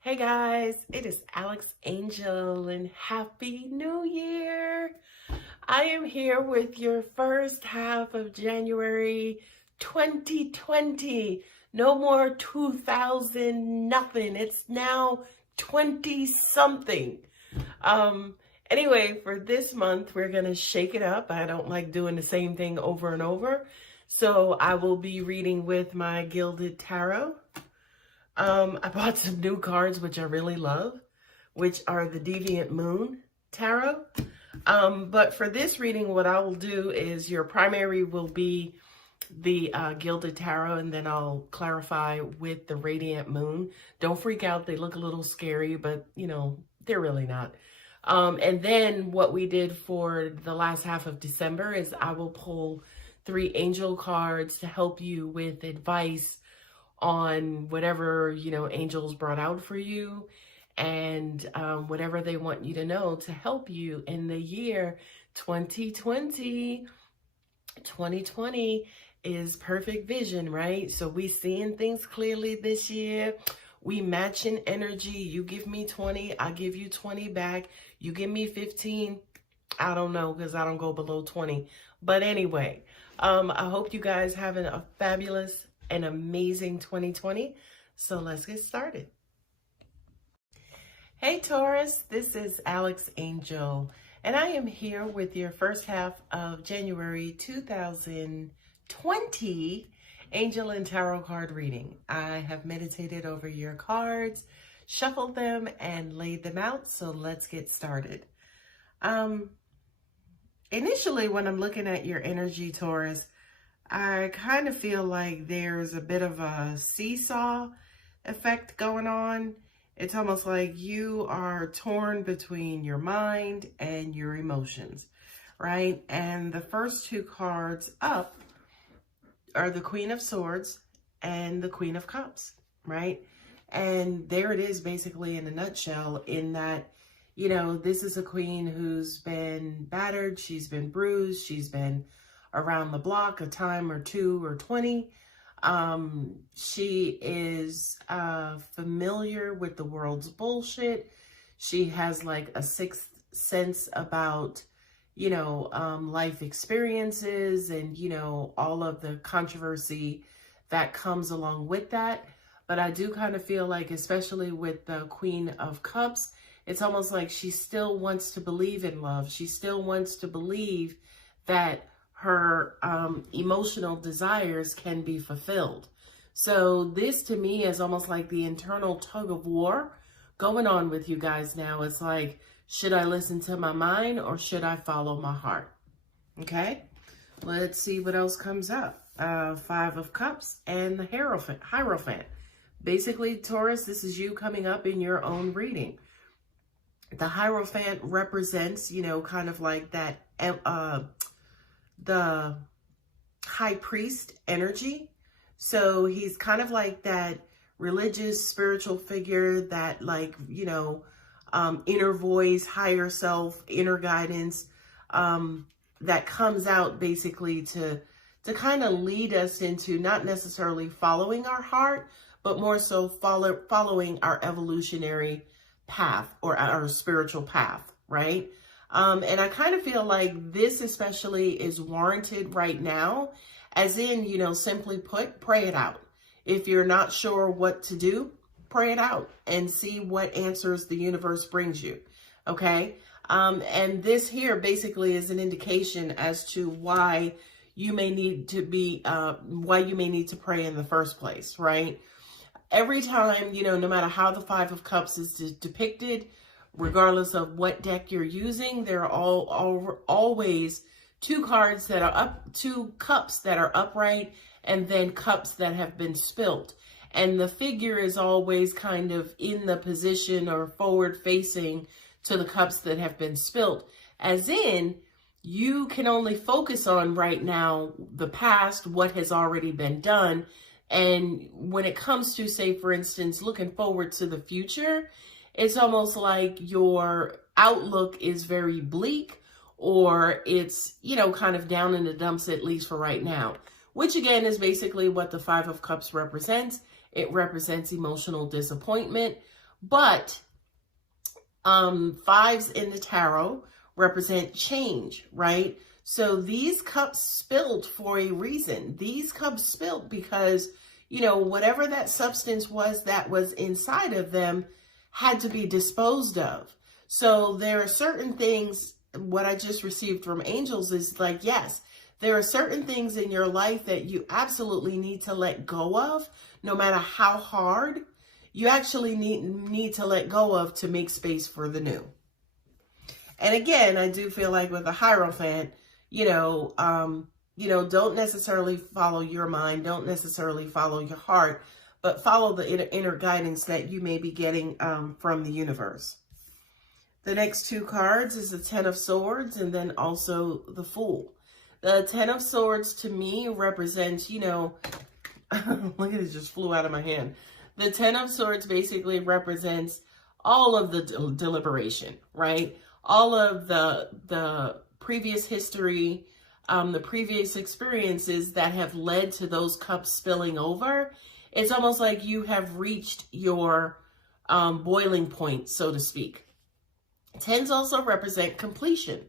Hey guys, it is Alex Angel and Happy New Year. I am here with your first half of January 2020. No more 2000 nothing. It's now 20 something. Anyway, for this month, we're going to shake it up. I don't like doing the same thing over and over. So I will be reading with my Gilded Tarot. I bought some new cards, which I really love, which are the Deviant Moon Tarot. But for this reading, what I will do is your primary will be the Gilded Tarot, and then I'll clarify with the Radiant Moon. Don't freak out. They look a little scary, but, you know, they're really not. And then what we did for the last half of December is I will pull 3 angel cards to help you with advice on whatever, you know, angels brought out for you and whatever they want you to know to help you in the year 2020. 2020 is perfect vision, right? So we seeing things clearly this year. We matching energy. You give me 20, I give you 20 back. You give me 15. I don't know, because I don't go below 20. But anyway, I hope you guys having a fabulous an amazing 2020. So let's get started. Hey Taurus, this is Alex Angel, and I am here with your first half of January 2020 Angel and Tarot card reading. I have meditated over your cards, shuffled them, and laid them out. So let's get started. Initially, when I'm looking at your energy, Taurus, I kind of feel like there's a bit of a seesaw effect going on. It's almost like you are torn between your mind and your emotions, right? And the first 2 cards up are the Queen of Swords and the Queen of Cups, right? And there it is basically in a nutshell, in that, you know, this is a queen who's been battered, she's been bruised, she's been around the block a time or 2 or 20. She is familiar with the world's bullshit. She has like a 6th sense about, you know, life experiences and, you know, all of the controversy that comes along with that. But I do kind of feel like, especially with the Queen of Cups, it's almost like she still wants to believe in love. She still wants to believe that her emotional desires can be fulfilled. So this to me is almost like the internal tug of war going on with you guys now. It's like, should I listen to my mind or should I follow my heart? Okay, let's see what else comes up. 5 of Cups and the Hierophant. Basically, Taurus, this is you coming up in your own reading. The Hierophant represents, you know, kind of like that the high priest energy. So he's kind of like that religious, spiritual figure that, like, you know, inner voice, higher self, inner guidance, that comes out basically to kind of lead us into not necessarily following our heart, but more so following our evolutionary path or our spiritual path, right? And I kind of feel like this especially is warranted right now, as in, you know, simply put, pray it out. If you're not sure what to do, pray it out and see what answers the universe brings you. Okay. And this here basically is an indication as to why you may need to pray in the first place, right? Every time, you know, no matter how the 5 of Cups is depicted, regardless of what deck you're using, there are always 2 cards that are up, 2 cups that are upright, and then cups that have been spilt. And the figure is always kind of in the position or forward facing to the cups that have been spilt. As in, you can only focus on right now the past, what has already been done. And when it comes to, say, for instance, looking forward to the future, it's almost like your outlook is very bleak, or it's, you know, kind of down in the dumps, at least for right now, which again is basically what the 5 of Cups represents. It represents emotional disappointment, But fives in the tarot represent change, right? So these cups spilled for a reason. These cups spilled because, you know, whatever that substance was that was inside of them had to be disposed of. So there are certain things, what I just received from angels is like, yes, there are certain things in your life that you absolutely need to let go of, no matter how hard. You actually need to let go of to make space for the new. And again, I do feel like with the Hierophant, don't necessarily follow your mind, don't necessarily follow your heart, but follow the inner guidance that you may be getting from the universe. The next two cards is the Ten of Swords and then also the Fool. The Ten of Swords to me represents, look at it, just flew out of my hand. The Ten of Swords basically represents all of the deliberation, right? All of the previous history, the previous experiences that have led to those cups spilling over. It's almost like you have reached your boiling point, so to speak. Tens also represent completion.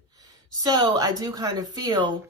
So I do kind of feel,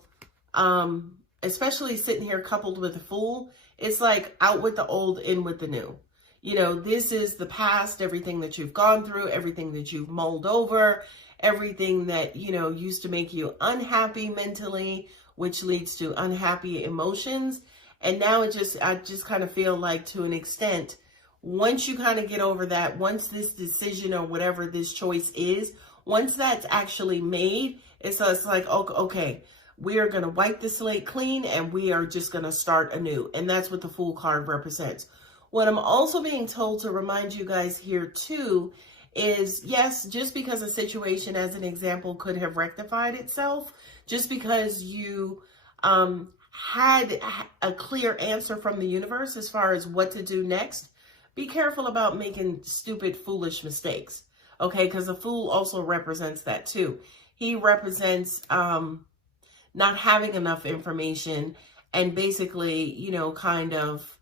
especially sitting here coupled with the Fool, it's like out with the old, in with the new. This is the past, everything that you've gone through, everything that you've mulled over, everything that, used to make you unhappy mentally, which leads to unhappy emotions. And now I just kind of feel like, to an extent, once you kind of get over that, once this decision or whatever this choice is, once that's actually made, it's like, okay, we are going to wipe the slate clean and we are just going to start anew. And that's what the Fool card represents. What I'm also being told to remind you guys here too is, yes, just because a situation, as an example, could have rectified itself, just because you had a clear answer from the universe as far as what to do next, be careful about making stupid, foolish mistakes, okay? Because the Fool also represents that too. He represents not having enough information and basically, kind of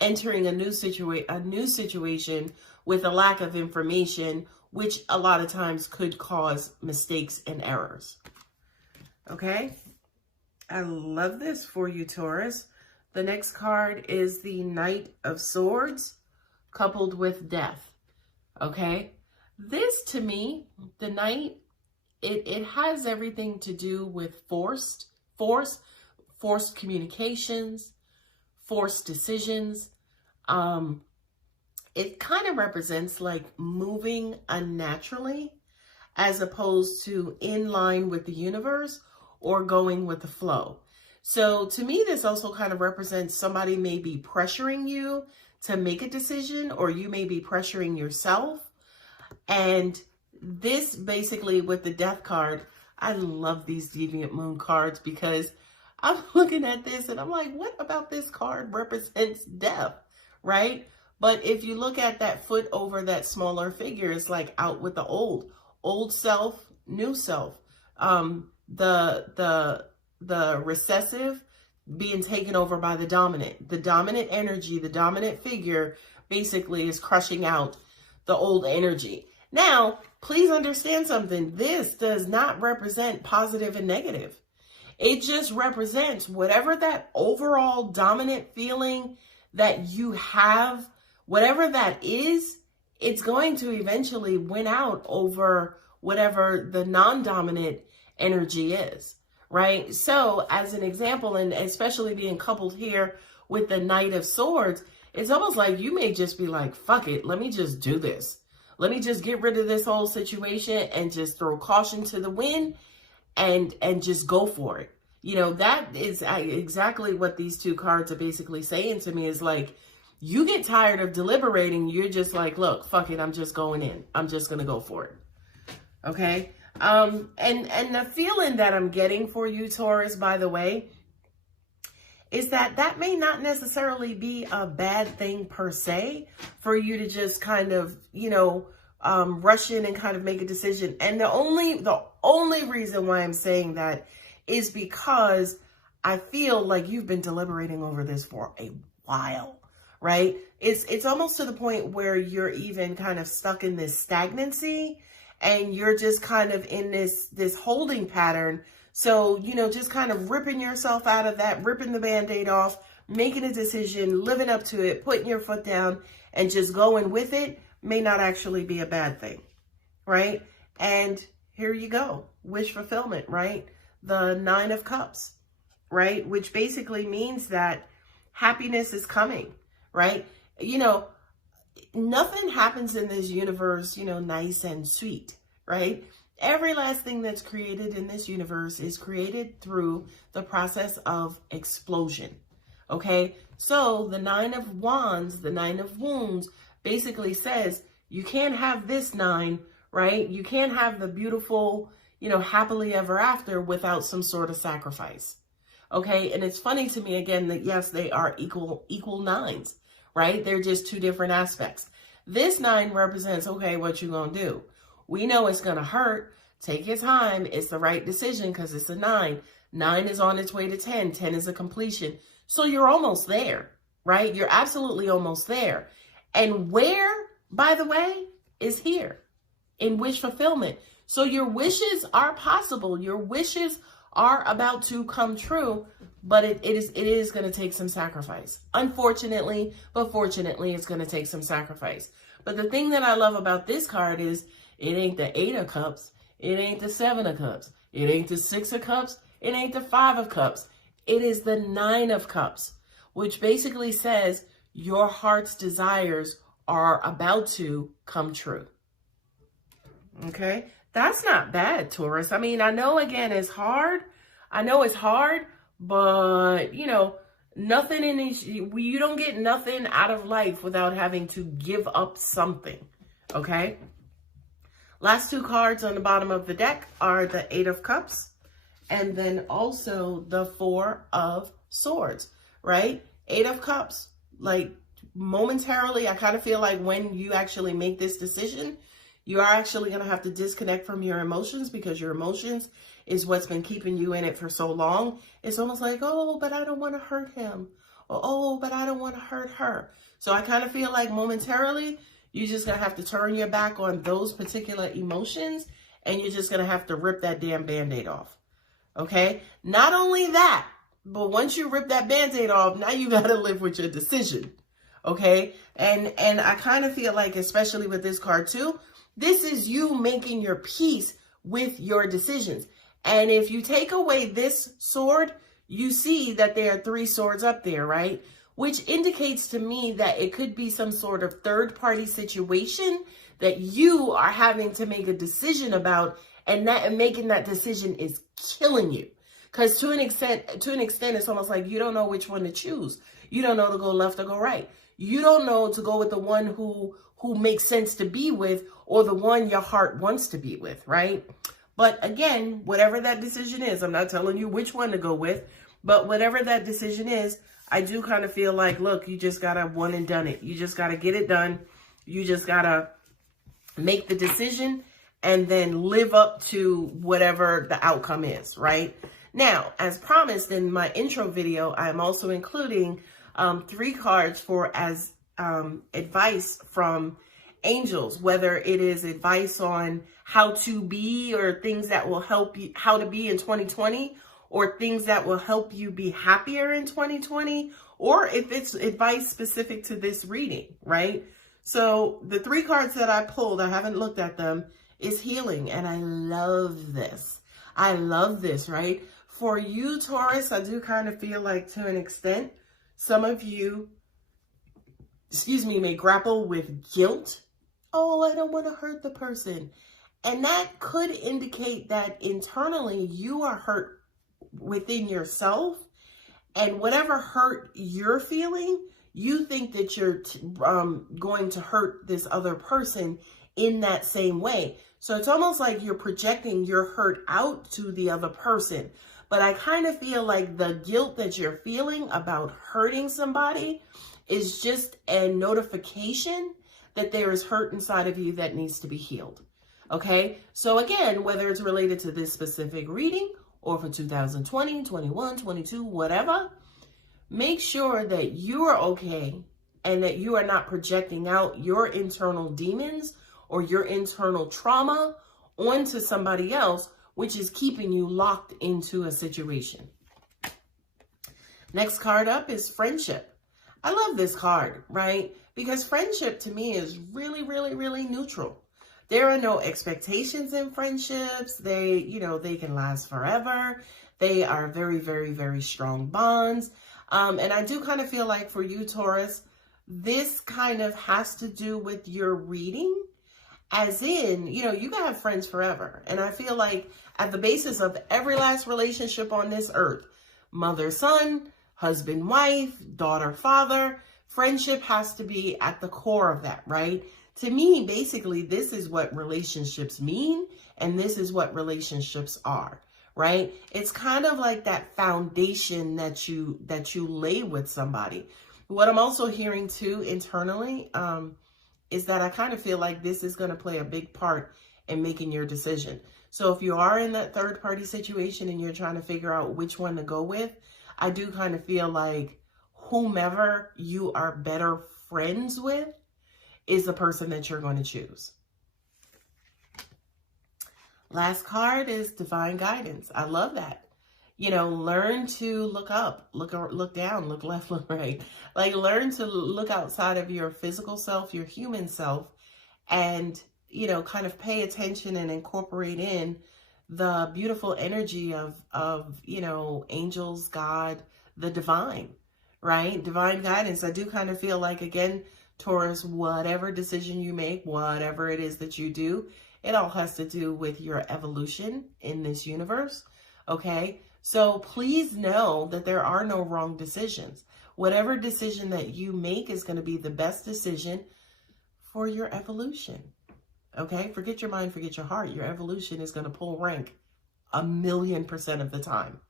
entering a new situation with a lack of information, which a lot of times could cause mistakes and errors. Okay, I love this for you, Taurus. The next card is the Knight of Swords coupled with Death. Okay, this to me, the Knight, it has everything to do with forced communications, forced decisions. It kind of represents like moving unnaturally as opposed to in line with the universe or going with the flow. So to me, this also kind of represents somebody may be pressuring you to make a decision, or you may be pressuring yourself. And this basically, with the Death card, I love these Deviant Moon cards because I'm looking at this and I'm like, what about this card represents death, right? But if you look at that foot over that smaller figure, it's like out with the old self, new self. The recessive being taken over by the dominant energy, the dominant figure basically is crushing out the old energy. Now, please understand something. This does not represent positive and negative. It just represents whatever that overall dominant feeling that you have, whatever that is, it's going to eventually win out over whatever the non-dominant energy is, right? So as an example, and especially being coupled here with the Knight of Swords, it's almost like you may just be like, fuck it, let me just do this. Let me just get rid of this whole situation and just throw caution to the wind and just go for it. That is exactly what these two cards are basically saying to me, is like, you get tired of deliberating. You're just like, look, fuck it. I'm just going in. I'm just going to go for it. Okay. And the feeling that I'm getting for you, Taurus, by the way, is that may not necessarily be a bad thing per se for you to just kind of, rush in and kind of make a decision. And the only reason why I'm saying that is because I feel like you've been deliberating over this for a while, right? It's almost to the point where you're even kind of stuck in this stagnancy, and you're just kind of in this holding pattern. So, you know, just kind of ripping yourself out of that, ripping the Band-Aid off, making a decision, living up to it, putting your foot down, and just going with it may not actually be a bad thing, right? And here you go, wish fulfillment, right? The Nine of Cups, right? Which basically means that happiness is coming, right? You know, nothing happens in this universe, you know, nice and sweet, right? Every last thing that's created in this universe is created through the process of explosion, okay? So the Nine of Wands, the Nine of Wounds, basically says you can't have this nine, right? You can't have the beautiful, you know, happily ever after without some sort of sacrifice, okay? And it's funny to me, again, that yes, they are equal nines, right? They're just two different aspects. This nine represents, okay, what you gonna do? We know it's gonna hurt. Take your time. It's the right decision because it's a nine. 9 is on its way to 10. 10 is a completion. So you're almost there, right? You're absolutely almost there. And where, by the way, is here in wish fulfillment. So your wishes are possible. Your wishes are about to come true, but it is going to take some sacrifice. Unfortunately, but fortunately, it's going to take some sacrifice. But the thing that I love about this card is it ain't the 8 of Cups. It ain't the 7 of Cups. It ain't the 6 of Cups. It ain't the 5 of Cups. It is the 9 of Cups, which basically says your heart's desires are about to come true. Okay? That's not bad, Taurus. I mean, I know, again, it's hard. I know it's hard, but, you know, nothing in these, you don't get nothing out of life without having to give up something, okay? Last two cards on the bottom of the deck are the 8 of Cups and then also the 4 of Swords, right? 8 of Cups, like momentarily, I kind of feel like when you actually make this decision, you are actually going to have to disconnect from your emotions because your emotions is what's been keeping you in it for so long. It's almost like, oh, but I don't want to hurt him. Or, oh, but I don't want to hurt her. So I kind of feel like momentarily, you're just going to have to turn your back on those particular emotions and you're just going to have to rip that damn Band-Aid off. Okay? Not only that, but once you rip that Band-Aid off, now you got to live with your decision. Okay? And I kind of feel like, especially with this card too, this is you making your peace with your decisions. And if you take away this sword, you see that there are 3 swords up there, right? Which indicates to me that it could be some sort of third-party situation that you are having to make a decision about, and making that decision is killing you. Because to an extent, it's almost like you don't know which one to choose. You don't know to go left or go right. You don't know to go with the one who makes sense to be with or the one your heart wants to be with, right? But again, whatever that decision is, I'm not telling you which one to go with, but whatever that decision is, I do kind of feel like, look, you just got to one and done it. You just got to get it done. You just got to make the decision and then live up to whatever the outcome is, right? Now, as promised in my intro video, I'm also including 3 cards for advice from angels, whether it is advice on how to be or things that will help you, how to be in 2020, or things that will help you be happier in 2020, or if it's advice specific to this reading, right? So the 3 cards that I pulled, I haven't looked at them, is healing. And I love this. I love this, right? For you, Taurus, I do kind of feel like to an extent, some of you, may grapple with guilt. Oh, I don't want to hurt the person. And that could indicate that internally you are hurt within yourself. And whatever hurt you're feeling, you think that you're going to hurt this other person in that same way. So it's almost like you're projecting your hurt out to the other person. But I kind of feel like the guilt that you're feeling about hurting somebody is just a notification that there is hurt inside of you that needs to be healed. Okay? So again, whether it's related to this specific reading or for 2020, 21, 22, whatever, make sure that you are okay and that you are not projecting out your internal demons or your internal trauma onto somebody else, which is keeping you locked into a situation. Next card up is friendship. I love this card, right? Because friendship to me is really, really, really neutral. There are no expectations in friendships. They, they can last forever. They are very, very, very strong bonds. And I do kind of feel like for you, Taurus, this kind of has to do with your reading, as in, you can have friends forever. And I feel like at the basis of every last relationship on this earth, mother, son, husband, wife, daughter, father, friendship has to be at the core of that, right? To me, basically, this is what relationships mean, and this is what relationships are, right? It's kind of like that foundation that you lay with somebody. What I'm also hearing too internally is that I kind of feel like this is going to play a big part in making your decision. So if you are in that third party situation and you're trying to figure out which one to go with, I do kind of feel like whomever you are better friends with is the person that you're going to choose. Last card is divine guidance. I love that. Learn to look up, look down, look left, look right. Like, learn to look outside of your physical self, your human self, and, kind of pay attention and incorporate in the beautiful energy of angels, God, the divine, right? Divine guidance. I do kind of feel like, again, Taurus, whatever decision you make, whatever it is that you do, it all has to do with your evolution in this universe, okay? So please know that there are no wrong decisions. Whatever decision that you make is going to be the best decision for your evolution, okay? Forget your mind, forget your heart. Your evolution is going to pull rank 1,000,000% of the time.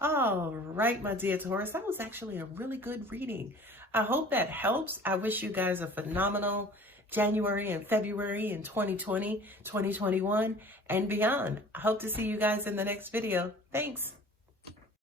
All right, my dear Taurus, that was actually a really good reading. I hope that helps. I wish you guys a phenomenal January and February in 2020, 2021, and beyond. I hope to see you guys in the next video. Thanks.